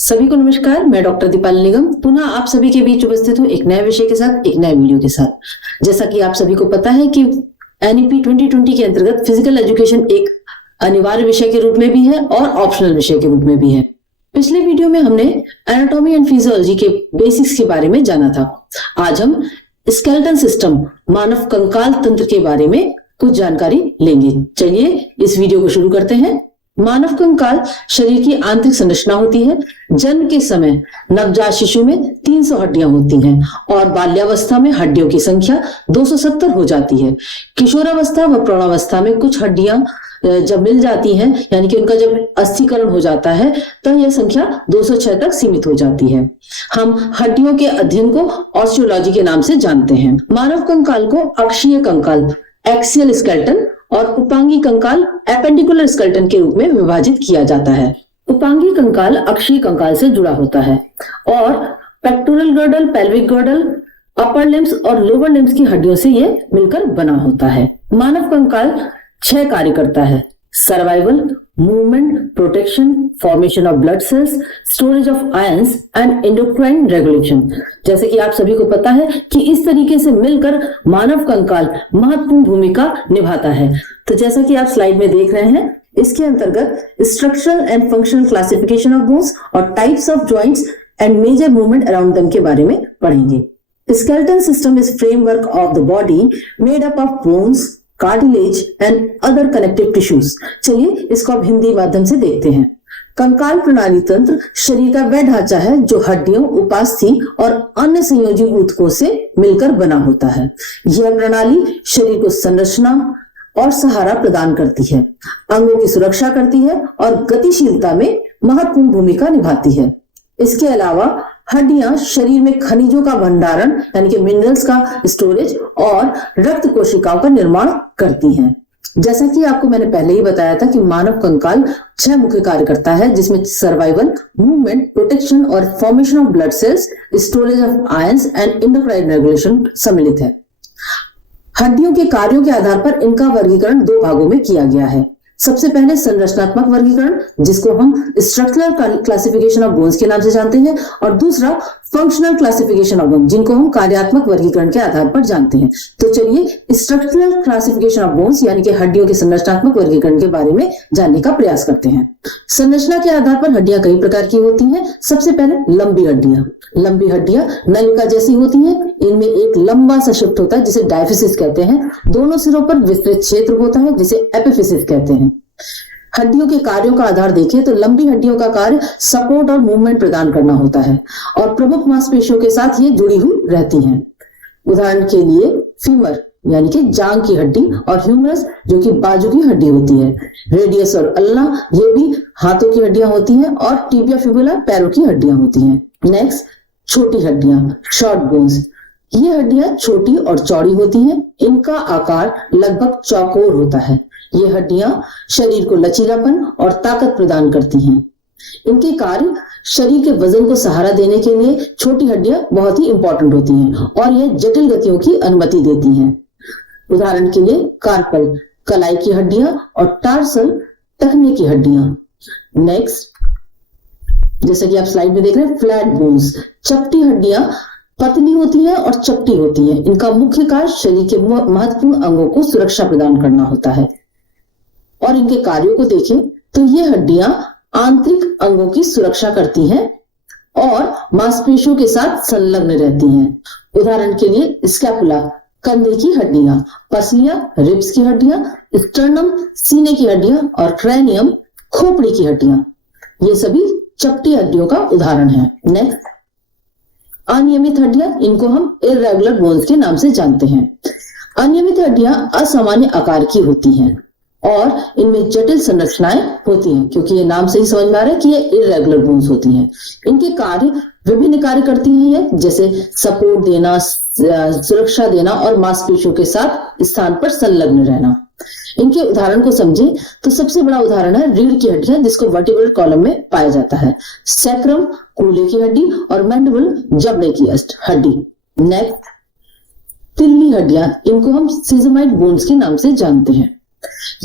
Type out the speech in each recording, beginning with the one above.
सभी को नमस्कार। मैं डॉक्टर दीपाली निगम पुनः आप सभी के बीच उपस्थित हूँ एक नए विषय के साथ, एक नए वीडियो के साथ। जैसा कि आप सभी को पता है कि एनईपी 2020 के अंतर्गत फिजिकल एजुकेशन एक अनिवार्य विषय के रूप में भी है और ऑप्शनल विषय के रूप में भी है। पिछले वीडियो में हमने एनाटॉमी एंड फिजियोलॉजी के बेसिक्स के बारे में जाना था। आज हम स्केलेटन सिस्टम, मानव कंकाल तंत्र के बारे में कुछ जानकारी लेंगे। चलिए इस वीडियो को शुरू करते हैं। मानव कंकाल शरीर की आंतरिक संरचना होती है। जन्म के समय नवजात शिशु में 300 हड्डियां होती हैं और बाल्यावस्था में हड्डियों की संख्या 270 हो जाती है। किशोरावस्था व प्रौढ़ावस्था में कुछ हड्डियां जब मिल जाती हैं, यानी कि उनका जब अस्थिकरण हो जाता है, तो यह संख्या 206 तक सीमित हो जाती है। हम हड्डियों के अध्ययन को ऑस्टियोलॉजी के नाम से जानते हैं। मानव कंकाल को अक्षीय कंकाल, एक्सियल स्केलेटन और उपांगी कंकाल, एपेंडिकुलर स्केलेटन के रूप में विभाजित किया जाता है। उपांगी कंकाल अक्षीय कंकाल से जुड़ा होता है और pectoral girdle, pelvic girdle, upper limbs और लोअर लिम्स की हड्डियों से यह मिलकर बना होता है। मानव कंकाल 6 कार्य करता है: survival, movement, protection, formation of blood cells, storage of ions and endocrine regulation. जैसे कि आप सभी को पता है कि इस तरीके से मिलकर मानव कंकाल महत्वपूर्ण भूमिका निभाता है। तो जैसा कि आप स्लाइड में देख रहे हैं, इसके अंतर्गत structural and functional classification of bones और types of joints and major movement around them के बारे में पढ़ेंगे। Skeleton system is framework of the body made up of bones, cartilage and other connective tissues. चलिए इसको अब हिंदी माध्यम से देखते हैं। कंकाल प्रणाली तंत्र शरीर का वह ढांचा है जो हड्डियों, उपास्थि और अन्य संयोजी ऊतकों से मिलकर बना होता है। यह प्रणाली शरीर को संरचना और सहारा प्रदान करती है, अंगों की सुरक्षा करती है और गतिशीलता में महत्वपूर्ण भूमिका निभाती है। इसके अलावा हड्डियां शरीर में खनिजों का भंडारण, यानी कि मिनरल्स का स्टोरेज और रक्त कोशिकाओं का निर्माण करती हैं। जैसा कि आपको मैंने पहले ही बताया था कि मानव कंकाल 6 मुख्य कार्य करता है, जिसमें सर्वाइवल, मूवमेंट, प्रोटेक्शन और formation of blood cells, storage of ions and endocrine regulation सम्मिलित है। हड्डियों के कार्यों के आधार पर इनका वर्गीकरण 2 भागों में किया गया है। सबसे पहले संरचनात्मक वर्गीकरण, जिसको हम स्ट्रक्चरल क्लासिफिकेशन ऑफ बोन्स के नाम से जानते हैं, और दूसरा फंक्शनल क्लासिफिकेशन ऑफ बोन्स, जिनको हम कार्यात्मक वर्गीकरण के आधार पर जानते हैं। तो चलिए स्ट्रक्चरल क्लासिफिकेशन ऑफ बोन्स यानी कि हड्डियों के संरचनात्मक वर्गीकरण के बारे में जानने का प्रयास करते हैं। संरचना के आधार पर हड्डियां कई प्रकार की होती हैं। सबसे पहले लंबी हड्डियां। लंबी हड्डियां नलिका जैसी होती हैं। इनमें एक लंबा सा शिफ्ट होता है जिसे डायफिसिस कहते हैं। दोनों सिरों पर विस्तृत क्षेत्र होता है जिसे एपिफिसिस कहते हैं। हड्डियों के कार्यों का आधार देखें तो लंबी हड्डियों का कार्य सपोर्ट और मूवमेंट प्रदान करना होता है और प्रमुख मांसपेशियों के साथ ये जुड़ी हुई रहती हैं। उदाहरण के लिए फीमर यानी कि जांग की हड्डी और ह्यूमरस जो कि बाजू की हड्डी होती है। रेडियस और अल्ना ये भी हाथों की हड्डियां होती हैं और टिबिया फिबुला पैरों की हड्डियां होती हैं। नेक्स्ट, छोटी हड्डियां, शॉर्ट बोन्स। ये हड्डियां छोटी और चौड़ी होती हैं। इनका आकार लगभग चौकोर होता है। ये हड्डियां शरीर को लचीलापन और ताकत प्रदान करती हैं। इनके कार्य शरीर के वजन को सहारा देने के लिए छोटी हड्डियां बहुत ही इंपॉर्टेंट होती हैं और ये जटिल गतियों की अनुमति देती हैं। उदाहरण के लिए कार्पल, कलाई की हड्डियां, और टार्सल, टखने की हड्डियां। नेक्स्ट, जैसा कि आप स्लाइड में देख रहे हैं, फ्लैट बोन्स। चपटी हड्डियां पतली होती हैं और चपटी होती हैं। इनका मुख्य कार्य शरीर के महत्वपूर्ण अंगों को सुरक्षा प्रदान करना होता है। और इनके कार्यों को देखें तो ये हड्डियां आंतरिक अंगों की सुरक्षा करती हैं और मांसपेशियों के साथ संलग्न रहती हैं। उदाहरण के लिए स्कैपुला, कंधे की हड्डियां, पसलियां, रिब्स की हड्डियां, स्टर्नम, सीने की हड्डियां, और क्रैनियम, खोपड़ी की हड्डियां। ये सभी चपटी हड्डियों का उदाहरण है। नेक्स्ट, अनियमित हड्डियां, इनको हम इर्रेगुलर बोन्स के नाम से जानते हैं। अनियमित हड्डियां असामान्य आकार की होती हैं और इनमें जटिल संरचनाएं होती हैं, क्योंकि ये नाम से ही समझ में आ रहा है कि ये इर्रेगुलर बोन्स होती हैं। इनके कार्य विभिन्न कार्य करती हैं ये, जैसे सपोर्ट देना, सुरक्षा देना और मांसपेशियों के साथ स्थान पर संलग्न रहना। इनके उदाहरण को समझें तो सबसे बड़ा उदाहरण है रीढ़ की हड्डियां, जिसको वर्टिब्रल कॉलम में पाया जाता है। सैक्रम, कूल्हे की हड्डी, और मैंडिबल, जबड़े की हड्डी। नेक्स्ट, तिल्ली हड्डियां, इनको हम सिजमाइड बोन्स के नाम से जानते हैं।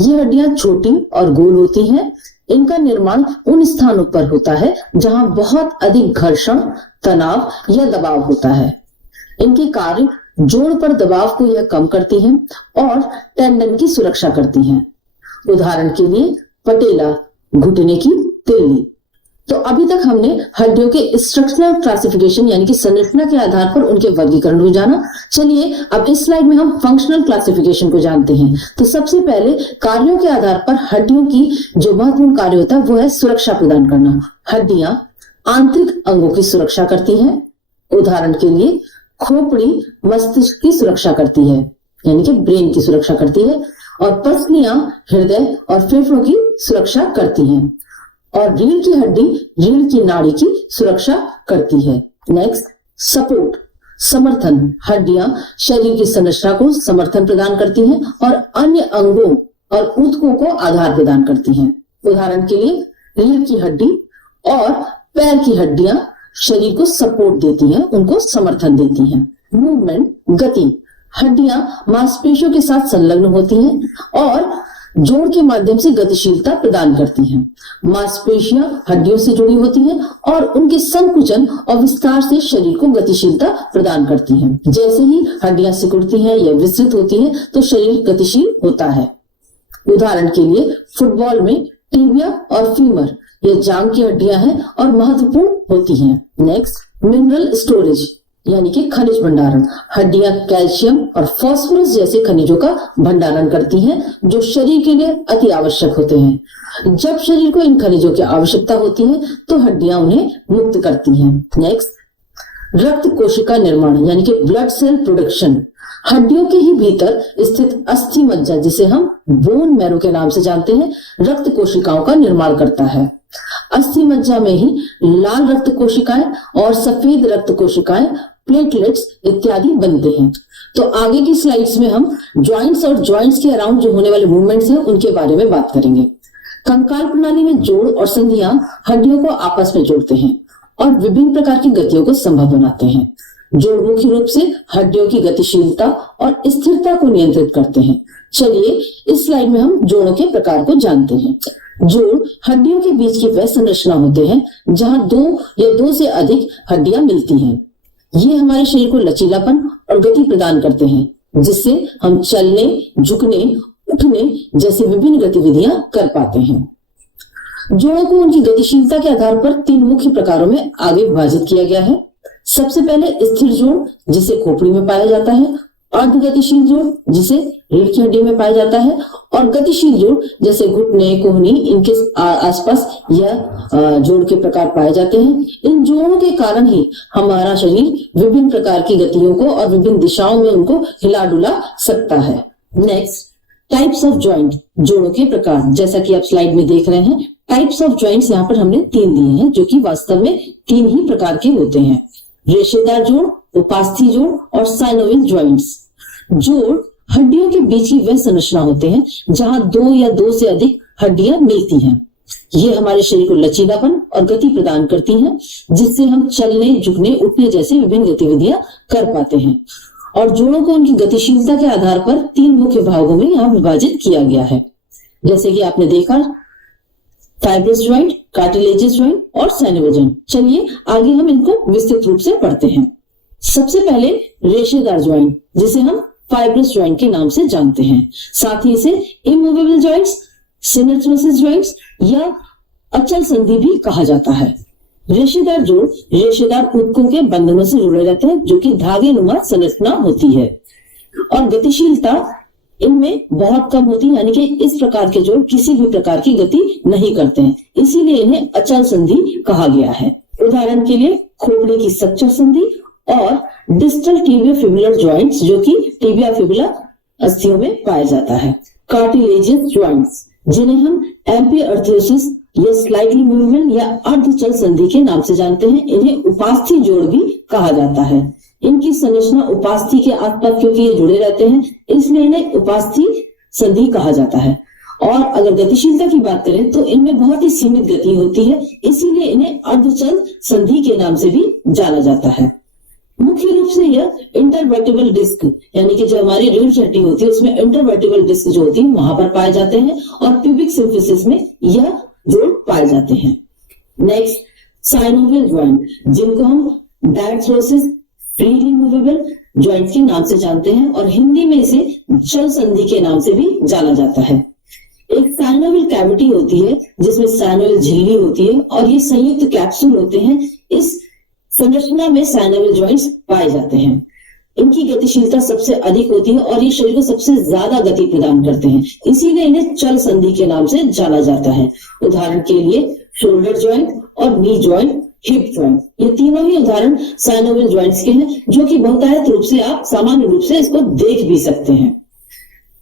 ये हड्डियां छोटी और गोल होती हैं। इनका निर्माण उन स्थानों पर होता है जहां बहुत अधिक घर्षण, तनाव या दबाव होता है। इनके कार्य जोड़ पर दबाव को यह कम करती हैं और टेंडन की सुरक्षा करती हैं। उदाहरण के लिए पटेला, घुटने की तिल्ली। तो अभी तक हमने हड्डियों के स्ट्रक्चरल क्लासिफिकेशन यानी कि संरचना के आधार पर उनके वर्गीकरण को जाना। चलिए अब इस स्लाइड में हम फंक्शनल क्लासिफिकेशन को जानते हैं। तो सबसे पहले कार्यों के आधार पर हड्डियों की जो महत्वपूर्ण कार्य होता है वो है सुरक्षा प्रदान करना। हड्डियां आंतरिक अंगों की सुरक्षा करती हैं। उदाहरण के लिए खोपड़ी मस्तिष्क की सुरक्षा करती है यानी कि ब्रेन की सुरक्षा करती है, और पसलियां हृदय और फेफड़ों की सुरक्षा करती हैं, और रीढ़ की हड्डी रीढ़ की नाड़ी की सुरक्षा करती है। नेक्स्ट, सपोर्ट, समर्थन। हड्डियां शरीर की संरचना को समर्थन प्रदान करती हैं और अन्य अंगों और ऊतकों को आधार प्रदान करती हैं। उदाहरण के लिए रीढ़ की हड्डी और पैर की हड्डियां शरीर को सपोर्ट देती हैं, उनको समर्थन देती हैं। मूवमेंट, गति। हड्डियां मांसपेशियों के साथ संलग्न होती हैं और जोड़ के माध्यम से गतिशीलता प्रदान करती हैं। मांसपेशियां हड्डियों से जुड़ी होती हैं और उनके संकुचन और विस्तार से शरीर को गतिशीलता प्रदान करती हैं। जैसे ही हड्डियां सिकुड़ती हैं या विस्तृत होती हैं तो शरीर गतिशील होता है। उदाहरण के लिए फुटबॉल में टिबिया और फीमर ये जांग की हड्डियां हैं और महत्वपूर्ण होती हैं। नेक्स्ट, मिनरल स्टोरेज यानी कि खनिज भंडारण। हड्डियां कैल्शियम और फास्फोरस जैसे खनिजों का भंडारण करती हैं जो शरीर के लिए अति आवश्यक होते हैं। जब शरीर को इन खनिजों की आवश्यकता होती है तो हड्डियां उन्हें मुक्त करती हैं। नेक्स्ट, रक्त कोशिका निर्माण यानी कि ब्लड सेल प्रोडक्शन। हड्डियों के ही भीतर स्थित अस्थि मज्जा, जिसे हम बोन मैरो के नाम से जानते हैं, रक्त कोशिकाओं का निर्माण करता है। अस्थि मज्जा में ही लाल रक्त कोशिकाएं और सफेद रक्त कोशिकाएं, प्लेटलेट्स इत्यादि बनते हैं। तो आगे की स्लाइड्स में हम जॉइंट्स और जॉइंट्स के अराउंड जो होने वाले मूवमेंट्स हैं उनके बारे में बात करेंगे। कंकाल प्रणाली में जोड़ और संधियां हड्डियों को आपस में जोड़ते हैं और विभिन्न प्रकार की गतियों को संभव बनाते हैं। जोड़ मुख्य रूप से हड्डियों की गतिशीलता और स्थिरता को नियंत्रित करते हैं। चलिए इस स्लाइड में हम जोड़ों के प्रकार को जानते हैं। जोड़ हड्डियों के बीच की वह संरचना होते हैं जहां दो या दो से अधिक हड्डियां मिलती हैं। ये हमारे शरीर को लचीलापन और गति प्रदान करते हैं, जिससे हम चलने, झुकने, उठने जैसी विभिन्न गतिविधियां कर पाते हैं। जोड़ों को उनकी गतिशीलता के आधार पर तीन मुख्य प्रकारों में आगे विभाजित किया गया है। सबसे पहले स्थिर जोड़, जिसे खोपड़ी में पाया जाता है, अर्ध गतिशील जोड़ जिसे रीढ़ की हड्डी में पाया जाता है, और गतिशील जोड़ जैसे घुटने, कोहनी, इनके आसपास यह जोड़ के प्रकार पाए जाते हैं। इन जोड़ों के कारण ही हमारा शरीर विभिन्न प्रकार की गतियों को और विभिन्न दिशाओं में उनको हिला डुला सकता है। नेक्स्ट, टाइप्स ऑफ जॉइंट, जोड़ों के प्रकार। जैसा कि आप स्लाइड में देख रहे हैं, टाइप्स ऑफ जॉइंट्स यहाँ पर हमने 3 दिए हैं, जो कि वास्तव में 3 ही प्रकार के होते हैं। रेशेदार जोड़, उपास्थि जोड़ और साइनोवियल जॉइंट्स। जोड़ हड्डियों के बीच की वह संरचना होते हैं जहां 2 या 2 से अधिक हड्डियां मिलती हैं। ये हमारे शरीर को लचीलापन और गति प्रदान करती हैं, जिससे हम चलने, झुकने, उठने जैसी विभिन्न गतिविधियां कर पाते हैं। और जोड़ों को उनकी गतिशीलता के आधार पर 3 मुख्य भागों में यहाँ विभाजित किया गया है। जैसे कि आपने देखा, फाइब्रस ज्वाइंट, कार्टिलेजियस ज्वाइंट और साइनोवियल जॉइंट। चलिए आगे हम इनको विस्तृत रूप से पढ़ते हैं। सबसे पहले रेशेदार ज्वाइंट, जिसे हम फाइब्रस ज्वाइंट के नाम से जानते हैं। साथ ही इसे इमूवेबल जॉइंट्स, सिनेस्थेसिस जॉइंट्स या अचल संधि भी कहा जाता है। रेशेदार जोड़ रेशेदार ऊतकों के बंधनों से जुड़े रहते हैं, जो कि धागे नुमा संरचना होती है, और गतिशीलता इनमें बहुत कम होती है, यानी कि इस प्रकार के जोड़ किसी भी प्रकार की गति नहीं करते हैं, इसीलिए इन्हें अचल संधि कहा गया है। उदाहरण के लिए खोपड़ी की सक्चर संधि और डिस्टल टिबियोफिबुलर जॉइंट्स, जो कि टिबिया फिबुला अस्थियों में पाया जाता है। कार्टिलेजियस जॉइंट्स, जिन्हें हम एम्पिअर्थ्योसिस या स्लाइटली मूवेबल या अर्धचल संधि के नाम से जानते हैं, इन्हें उपास्थि जोड़ भी कहा जाता है। इनकी संरचना उपास्थि के आसपास क्योंकि ये जुड़े रहते हैं, इसलिए इन्हें उपास्थि संधि कहा जाता है। और अगर गतिशीलता की बात करें तो इनमें बहुत ही सीमित गति होती है, इसीलिए इन्हें अर्धचल संधि के नाम से भी जाना जाता है। मुख्य रूप से यह इंटरवर्टिबल डिस्क, यानी कि जो हमारी रीढ़ की हड्डी होती है उसमें इंटरवर्टिबल डिस्क जो होती है वहां पर पाए जाते हैं, और प्यूबिक सिम्फिसिस में यह जोड़ पाए जाते हैं। नेक्स्ट, साइनोवियल ज्वाइंट, जिनको हम डायथ्रोसिस फ्रीली मूवेबल ज्वाइंट के नाम से जानते हैं और हिंदी में इसे चल संधि के नाम से भी जाना जाता है। एक साइनोवियल कैविटी होती है जिसमें साइनोवियल झिल्ली होती है और ये संयुक्त कैप्सूल होते हैं। इस संरचना में साइनोवियल ज्वाइंट्स पाए जाते हैं। इनकी गतिशीलता सबसे अधिक होती है और ये शरीर को सबसे ज्यादा गति प्रदान करते हैं, इसीलिए इन्हें चल संधि के नाम से जाना जाता है। उदाहरण के लिए शोल्डर ज्वाइंट और नी ज्वाइंट, हिप ज्वाइंट, ये तीनों ही उदाहरण साइनोवियल ज्वाइंट्स के हैं, जो कि बहुतायत रूप से आप सामान्य रूप से इसको देख भी सकते हैं।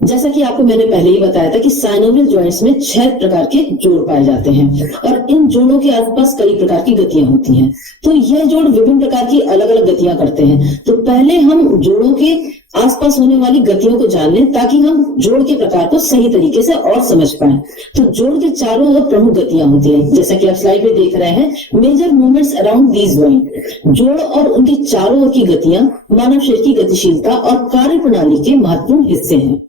जैसा कि आपको मैंने पहले ही बताया था कि साइनोवियल ज्वाइंट्स में 6 प्रकार के जोड़ पाए जाते हैं और इन जोड़ों के आसपास कई प्रकार की गतियां होती हैं। तो यह जोड़ विभिन्न प्रकार की अलग अलग गतियां करते हैं। तो पहले हम जोड़ों के आसपास होने वाली गतियों को जान लें ताकि हम जोड़ के प्रकार को सही तरीके से और समझ पाएं। तो जोड़ के चारों ओर प्रमुख गतियां होती हैं, जैसा कि आप स्लाइड में देख रहे हैं, major movements around these joint. जोड़ और उनके चारों ओर की गतियां मानव शरीर की गतिशीलता और कार्य प्रणाली के महत्वपूर्ण हिस्से हैं।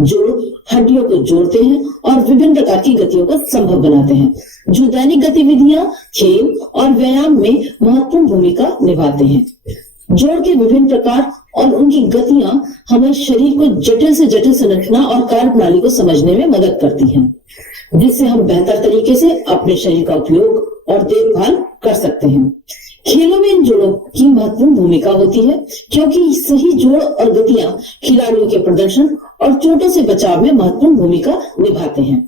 जोड़ हड्डियों को जोड़ते हैं और विभिन्न प्रकार की गतियों को संभव बनाते हैं, जो दैनिक गतिविधियां, खेल और व्यायाम में महत्वपूर्ण भूमिका निभाते हैं। जोड़ के विभिन्न प्रकार और उनकी गतियां हमें शरीर को जटिल से जटिल संरचना और कार्य प्रणाली को समझने में मदद करती हैं, जिससे हम बेहतर तरीके से अपने शरीर का उपयोग और देखभाल कर सकते हैं। खेलों में इन जोड़ों की महत्वपूर्ण भूमिका होती है, क्योंकि सही जोड़ और गतियां खिलाड़ियों के प्रदर्शन और चोटों से बचाव में महत्वपूर्ण भूमिका निभाते हैं।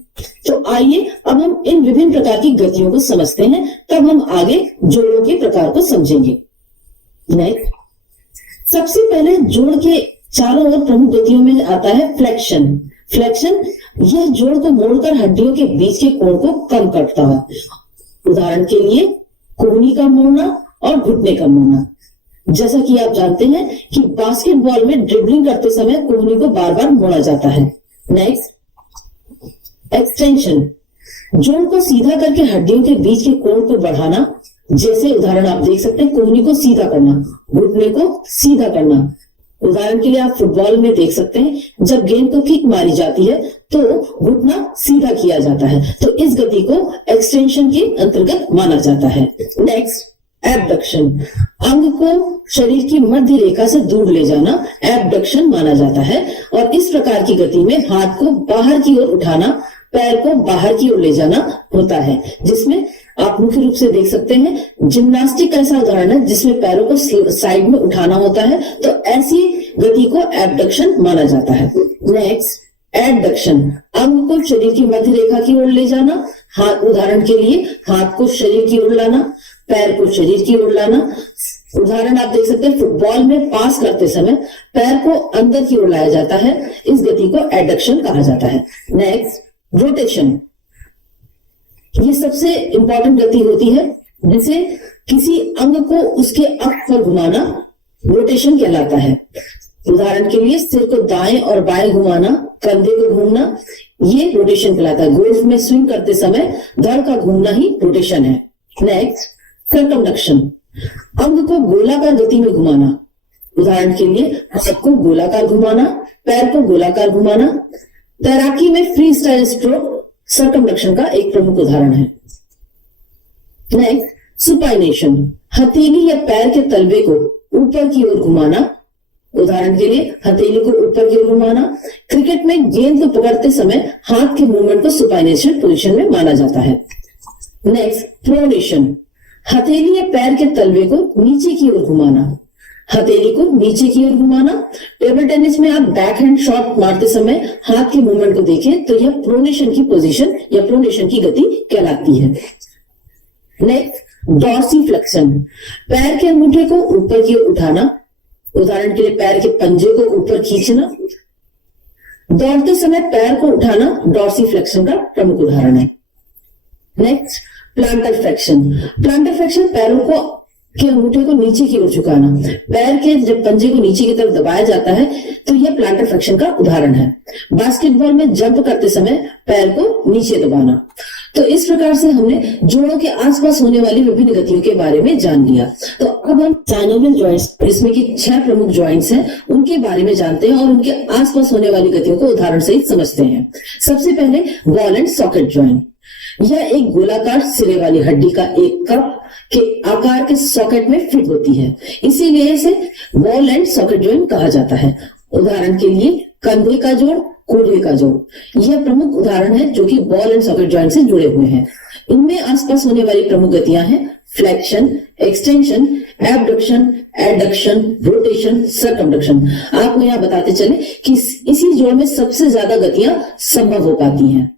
तो आइए अब हम इन विभिन्न प्रकार की गतियों को समझते हैं, तब हम आगे जोड़ों के प्रकार को समझेंगे। नेक्स्ट, सबसे पहले जोड़ के चारों ओर प्रमुख गतियों में आता है फ्लेक्शन। फ्लेक्शन यह जोड़ को मोड़कर हड्डियों के बीच के कोण को कम करता है। उदाहरण के लिए कोहनी का मोड़ना और घुटने का मोड़ना। जैसा कि आप जानते हैं कि बास्केटबॉल में ड्रिबलिंग करते समय कोहनी को बार बार मोड़ा जाता है। नेक्स्ट, एक्सटेंशन, जोड़ को सीधा करके हड्डियों के बीच के कोण को बढ़ाना। जैसे उदाहरण आप देख सकते हैं, कोहनी को सीधा करना, घुटने को सीधा करना। उदाहरण के लिए आप फुटबॉल में देख सकते हैं, जब गेंद को किक मारी जाती है तो घुटना सीधा किया जाता है, तो इस गति को एक्सटेंशन के अंतर्गत माना जाता है। नेक्स्ट, एबडक्शन, अंग को शरीर की मध्य रेखा से दूर ले जाना एबडक्शन माना जाता है और इस प्रकार की गति में हाथ को बाहर की ओर उठाना, पैर को बाहर की ओर ले जाना होता है, जिसमें आप मुख्य रूप से देख सकते हैं जिम्नास्टिक का ऐसा उदाहरण है जिसमें पैरों को साइड में उठाना होता है, तो ऐसी गति को एबडक्शन माना जाता है। नेक्स्ट, एडडक्शन, अंग को शरीर की मध्य रेखा की ओर ले जाना। हाथ, उदाहरण के लिए हाथ को शरीर की ओर लाना, पैर को शरीर की ओर लाना। उदाहरण आप देख सकते हैं, फुटबॉल में पास करते समय पैर को अंदर की ओर लाया जाता है, इस गति को एडडक्शन कहा जाता है। नेक्स्ट, रोटेशन, ये सबसे इंपॉर्टेंट गति होती है जिसे किसी अंग को उसके अक्ष पर घुमाना रोटेशन कहलाता है। उदाहरण के लिए सिर को दाएं और बाएं घुमाना, कंधे को घूमना, ये रोटेशन कहलाता है। गोल्फ में स्विंग करते समय धड़ का घूमना ही रोटेशन है। नेक्स्ट, सर्कमडक्शन, अंग को गोलाकार गति में घुमाना। उदाहरण के लिए हाथ को गोलाकार घुमाना, पैर को गोलाकार घुमाना। तैराकी में फ्री स्टाइल स्ट्रोक सर्कमडक्शन का एक प्रमुख उदाहरण है। नेक्स्ट, सुपाइनेशन, हथेली या पैर के तलवे को ऊपर की ओर घुमाना। उदाहरण के लिए हथेली को ऊपर की ओर घुमाना। क्रिकेट में गेंद को पकड़ते समय हाथ के मूवमेंट को सुपाइनेशन पोजीशन में माना जाता है। नेक्स्ट, प्रोनेशन, हथेली या पैर के तलवे को नीचे की ओर घुमाना। हथेली को नीचे की ओर घुमाना। टेबल टेनिस में आप बैक हैंड शॉट मारते समय हाथ के मूवमेंट को देखें तो यह प्रोनेशन की पोजीशन या प्रोनेशन की गति कहलाती है। नेक्स्ट, डॉर्सीफ्लेक्शन, पैर के अंगूठे को ऊपर की ओर उठाना। उदाहरण के लिए पैर के पंजे को ऊपर खींचना। दौड़ते समय पैर को उठाना डॉर्सीफ्लेक्शन का प्रमुख उदाहरण है। Next, planter flexion, planter flexion पैरों को के अंगूठे को नीचे की ओर झुकाना। पैर के जब पंजे को नीचे की तरफ दबाया जाता है तो यह प्लांटर फ्लेक्शन का उदाहरण है। बास्केटबॉल में जंप करते समय पैर को नीचे दबाना। तो इस प्रकार से हमने जोड़ों के आसपास होने वाली विभिन्न गतियों के बारे में जान लिया। तो अब हम साइनोवियल ज्वाइंट्स, जिसमें कि 6 प्रमुख ज्वाइंट्स हैं, उनके बारे में जानते हैं और उनके आसपास होने वाली गतियों को उदाहरण सहित समझते हैं। सबसे पहले बॉल एंड सॉकेट ज्वाइंट। यह एक गोलाकार सिरे वाली हड्डी का एक कप के आकार के सॉकेट में फिट होती है, इसीलिए इसे बॉल एंड सॉकेट जॉइंट कहा जाता है। उदाहरण के लिए कंधे का जोड़, कूल्हे का जोड़, यह प्रमुख उदाहरण है जो कि बॉल एंड सॉकेट जॉइंट से जुड़े हुए हैं। इनमें आसपास होने वाली प्रमुख गतियां हैं flexion, extension, abduction, adduction, rotation, circumduction. आपको यहाँ बताते चले कि इसी जोड़ में सबसे ज्यादा गतियां संभव हो पाती हैं।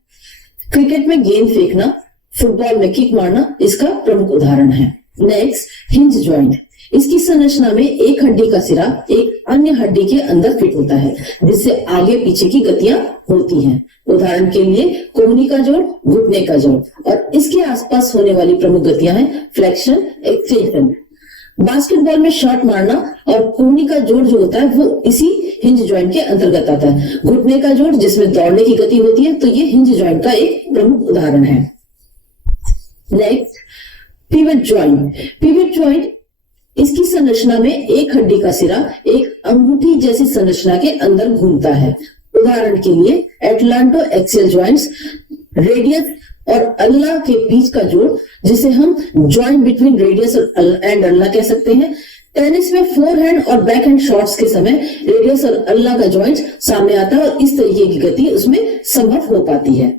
क्रिकेट में गेंद फेंकना, फुटबॉल में किक मारना इसका प्रमुख उदाहरण है। Next, hinge joint. इसकी संरचना में एक हड्डी का सिरा एक अन्य हड्डी के अंदर फिट होता है, जिससे आगे पीछे की गतियां होती हैं। उदाहरण के लिए कोहनी का जोड़, घुटने का जोड़, और इसके आसपास होने वाली प्रमुख गतियां हैं फ्लेक्शन, एक्सटेंशन। बास्केटबॉल में शॉट मारना और कोहनी का जोड़ जो होता है वो इसी हिंज जॉइंट के अंतर्गत आता है। घुटने का जोड़ जिसमें दौड़ने की गति होती है, तो ये हिंज जॉइंट का एक प्रमुख उदाहरण है। Next, pivot joint. Pivot joint इसकी संरचना में एक हड्डी का सिरा एक अंगूठी जैसी संरचना के अंदर घूमता है। उदाहरण के लिए एटलांटो एक्सियल जॉइंट्स, रेडियस और अल्ला के बीच का जोड़ जिसे हम joint between radius and ulna कह सकते हैं। टेनिस में फोरहैंड और बैकहैंड शॉट्स के समय रेडियस और अल्ला का जॉइंट सामने आता है और इस तरीके की गति उसमें संभव हो पाती है।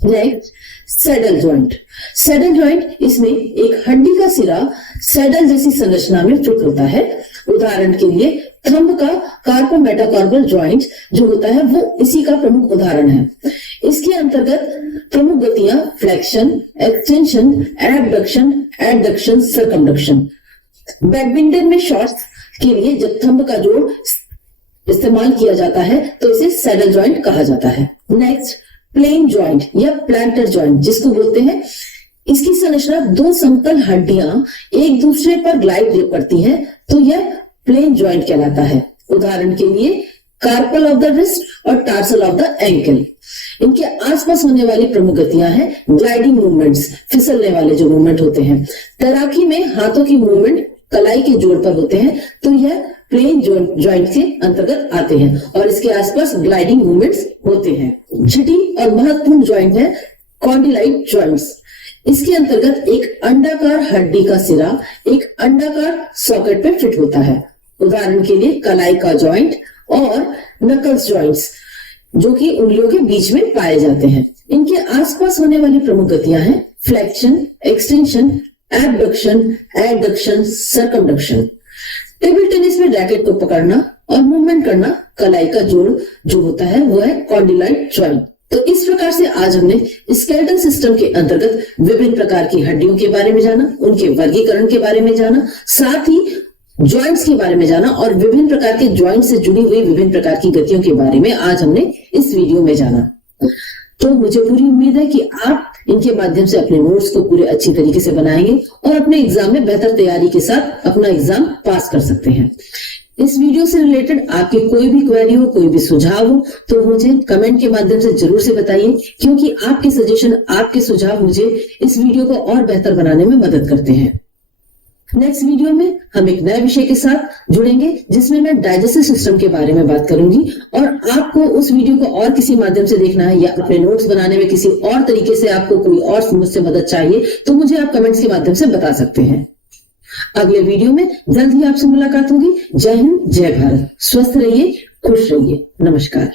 Next, saddle joint. Saddle joint इसमें एक हड्डी का सिरा सैडल जैसी संरचना में फिट होता है। उदाहरण के लिए थंब का कार्पोमेटाकार्पल जॉइंट जो होता है वो इसी का प्रमुख उदाहरण है। इसके अंतर्गत प्रमुख गतियां flexion, extension, abduction, adduction, circumduction. Badminton में शॉट्स के लिए जब थंब का जोड़ इस्तेमाल किया जाता है तो इसे सैडल जॉइंट कहा जाता है। नेक्स्ट, प्लेन जॉइंट या प्लांटर जॉइंट जिसको बोलते हैं। इसकी संरचना दो समतल हड्डियां एक दूसरे पर ग्लाइड करती हैं, तो यह प्लेन जॉइंट कहलाता है। उदाहरण के लिए कार्पल ऑफ द रिस्ट और टार्सल ऑफ द एंकल। इनके आसपास होने वाली प्रमुख गतियां हैं ग्लाइडिंग मूवमेंट्स, फिसलने वाले जो मूवमेंट होते हैं। तैराकी में हाथों की मूवमेंट कलाई के जोड़ पर होते हैं, तो यह प्लेन जॉइंट के अंतर्गत आते हैं और इसके आसपास ग्लाइडिंग मूवमेंट्स होते हैं। छठी और महत्वपूर्ण जॉइंट है कॉन्डिलाइट जॉइंट्स। इसके अंतर्गत एक अंडाकार हड्डी का सिरा एक अंडाकार सॉकेट पे फिट होता है। उदाहरण के लिए कलाई का जॉइंट और नकल्स जॉइंट्स जो कि उंगलियों के बीच में पाए जाते हैं। इनके आसपास होने वाली प्रमुख गतियां हैं flexion, extension, abduction, adduction, circumduction. Table tennis में रैकेट को पकड़ना और मूवमेंट करना कलाई का जोड़ जो होता है वो है कॉन्डिलाइट जॉइंट। तो इस प्रकार से आज हमने स्केलेटल सिस्टम के अंतर्गत विभिन्न प्रकार की हड्डियों के बारे में जाना, उनके वर्गीकरण के बारे में जाना, साथ ही जॉइंट्स के बारे में जाना और विभिन्न प्रकार के जॉइंट से जुड़ी हुई विभिन्न प्रकार की गतियों के बारे में आज हमने इस वीडियो में जाना। तो मुझे पूरी उम्मीद है कि आप इनके माध्यम से अपने नोट्स को पूरे अच्छी तरीके से बनाएंगे और अपने एग्जाम में बेहतर तैयारी के साथ अपना एग्जाम पास कर सकते हैं। इस वीडियो से रिलेटेड आपके कोई भी क्वेरी हो, कोई भी सुझाव हो तो मुझे कमेंट के माध्यम से जरूर से बताइए, क्योंकि आपके सजेशन, आपके सुझाव मुझे इस वीडियो को और बेहतर बनाने में मदद करते हैं। नेक्स्ट वीडियो में हम एक नए विषय के साथ जुड़ेंगे जिसमें मैं डाइजेस्टिव सिस्टम के बारे में बात करूंगी और आपको उस वीडियो को और किसी माध्यम से देखना है या अपने नोट्स बनाने में किसी और तरीके से आपको कोई और मुझसे मदद चाहिए तो मुझे आप कमेंट्स के माध्यम से बता सकते हैं। अगले वीडियो में जल्द ही आपसे मुलाकात होगी। जय हिंद, जय भारत। स्वस्थ रहिए, खुश रहिए। नमस्कार।